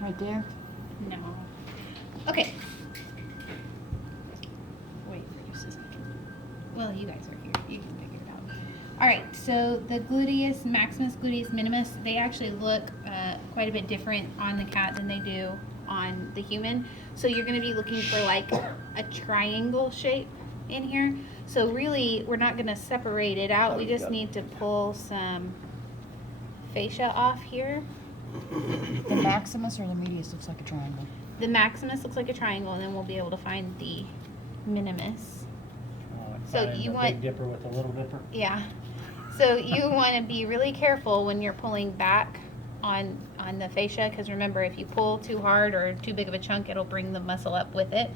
Right there? No. Okay. Wait for just a second. Well, you guys are here. You can figure it out. All right. So the gluteus maximus, gluteus minimus, they actually look quite a bit different on the cat than they do on the human. So you're going to be looking for like a triangle shape in here. So really, we're not going to separate it out. We just need to pull some fascia off here. The maximus or the medius looks like a triangle? The maximus looks like a triangle, and then we'll be able to find the minimus. So you want Big Dipper with a Little Dipper. Yeah. So you want to be really careful when you're pulling back on the fascia, because remember, if you pull too hard or too big of a chunk, it'll bring the muscle up with it.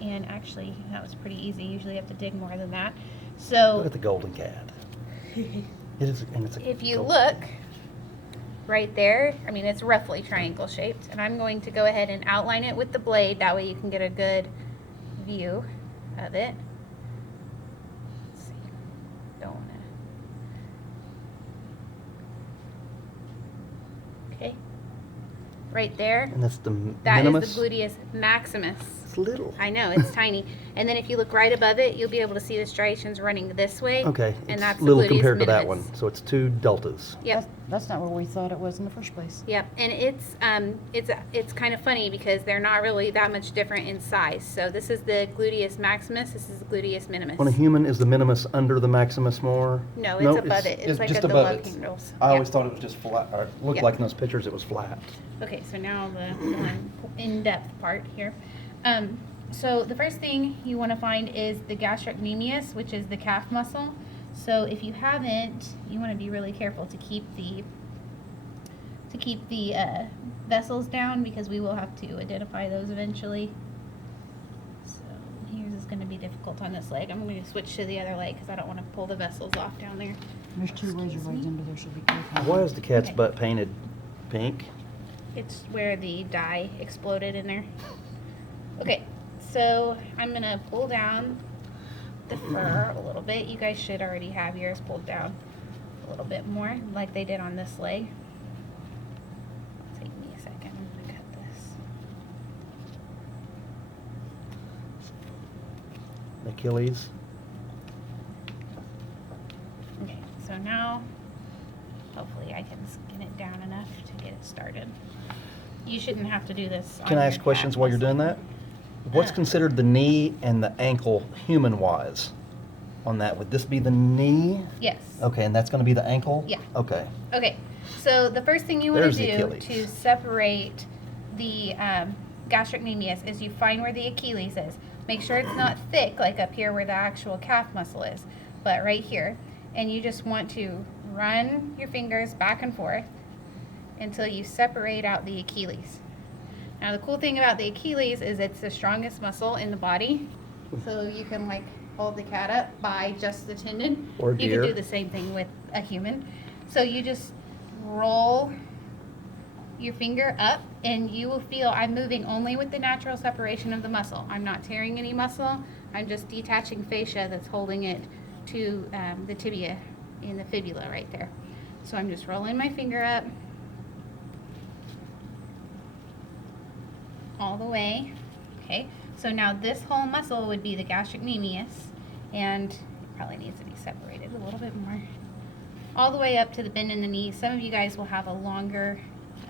And actually, that was pretty easy. Usually you have to dig more than that. So Look at the golden cat. It is, and it's a if you gold- look right there, I mean, it's roughly triangle shaped, and I'm going to go ahead and outline it with the blade. That way you can get a good view of it. Let's see. Don't want to. Okay. Right there. And that's the That minimus. is the gluteus maximus. It's little. I know, it's tiny. And then if you look right above it, you'll be able to see the striations running this way. Okay, And it's that's the little gluteus compared to that minimus. one. So it's two deltas. Yep. That's not where we thought it was in the first place. Yep, and it's kind of funny because they're not really that much different in size. So this is the gluteus maximus. This is the gluteus minimus. On a human, is the minimus under the maximus more? No, it's above it. It's like just at the above love it. handles. I Yep. always thought it was just flat. Or it looked Yep. like in those pictures it was flat. Okay, so now the more in-depth part here. So the first thing you want to find is the gastrocnemius, which is the calf muscle. So if you haven't, you want to be really careful to keep the vessels down, because we will have to identify those eventually. So here's is going to be difficult on this leg. I'm going to switch to the other leg because I don't want to pull the vessels off down there. There's two razor blades under there, so be careful. Why is the cat's Okay. butt painted pink? It's where the dye exploded in there. Okay, so I'm gonna pull down the fur a little bit. You guys should already have yours pulled down a little bit more, like they did on this leg. Take me a second, I'm gonna cut this. Achilles. Okay, so now, hopefully I can skin it down enough to get it started. You shouldn't have to do this on Can I your ask questions cat while you're doing muscle. that? What's considered the knee and the ankle human-wise on that? Would this be the knee? Yes. Okay, and that's going to be the ankle? Yeah. Okay. Okay, so the first thing you want There's to the do Achilles. to separate the gastrocnemius is you find where the Achilles is. Make sure it's not thick like up here where the actual calf muscle is, but right here. And you just want to run your fingers back and forth until you separate out the Achilles. Now the cool thing about the Achilles is it's the strongest muscle in the body. So you can like hold the cat up by just the tendon. Or You deer. can do the same thing with a human. So you just roll your finger up and you will feel I'm moving only with the natural separation of the muscle. I'm not tearing any muscle. I'm just detaching fascia that's holding it to the tibia and the fibula right there. So I'm just rolling my finger up all the way. Okay, so now this whole muscle would be the gastrocnemius, and it probably needs to be separated a little bit more. All the way up to the bend in the knee. Some of you guys will have a longer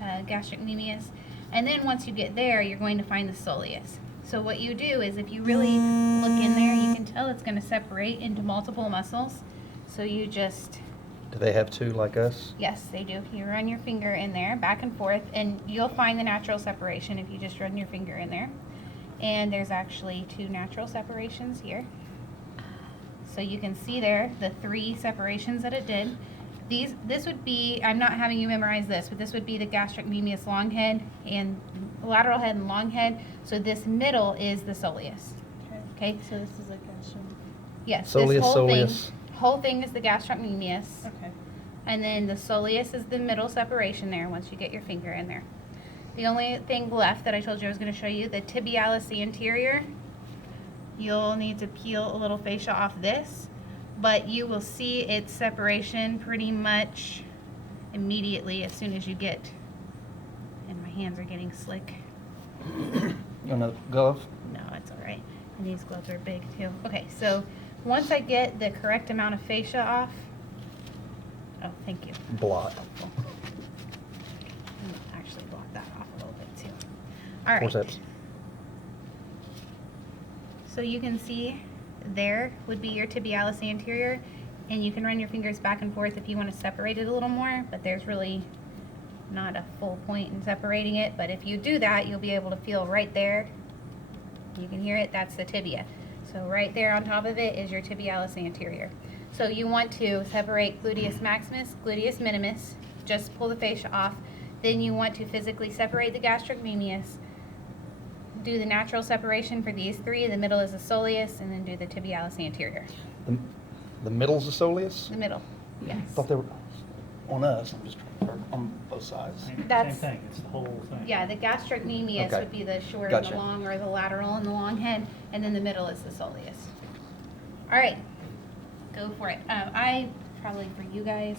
gastrocnemius, and then once you get there, you're going to find the soleus. So what you do is if you really look in there, you can tell it's going to separate into multiple muscles. So you just, Do they have two like us? yes, they do. You run your finger in there, back and forth, and you'll find the natural separation if you just run your finger in there. And there's actually two natural separations here. So you can see there the three separations that it did. This would be, I'm not having you memorize this, but this would be the gastrocnemius long head and lateral head and long head. So this middle is the soleus. Okay, So this is a question. yes, Soleus, this soleus. whole thing is the gastrocnemius. Okay. And then the soleus is the middle separation there once you get your finger in there. The only thing left that I told you I was going to show you, the tibialis anterior. You'll need to peel a little fascia off this, but you will see its separation pretty much immediately as soon as you get in my hands are getting slick. You want a glove? No, it's all right. And these gloves are big too. Okay, so once I get the correct amount of fascia off, oh, thank you. Blot. Actually block that off a little bit too. All right. Forceps. So you can see there would be your tibialis anterior, and you can run your fingers back and forth if you want to separate it a little more, but there's really not a full point in separating it. But if you do that, you'll be able to feel right there. You can hear it, that's the tibia. So right there on top of it is your tibialis anterior. So you want to separate gluteus maximus, gluteus minimus, just pull the fascia off. Then you want to physically separate the gastrocnemius, do the natural separation for these three. The middle is the soleus, and then do the tibialis anterior. The middle's the soleus? The middle, yes. I thought they were on us. I'm just on both sides. Same That's- thing, it's the whole thing. Yeah, the gastrocnemius Okay. would be the short and Gotcha. the long, or the lateral and the long head, and then the middle is the soleus. All right, go for it. I, probably for you guys,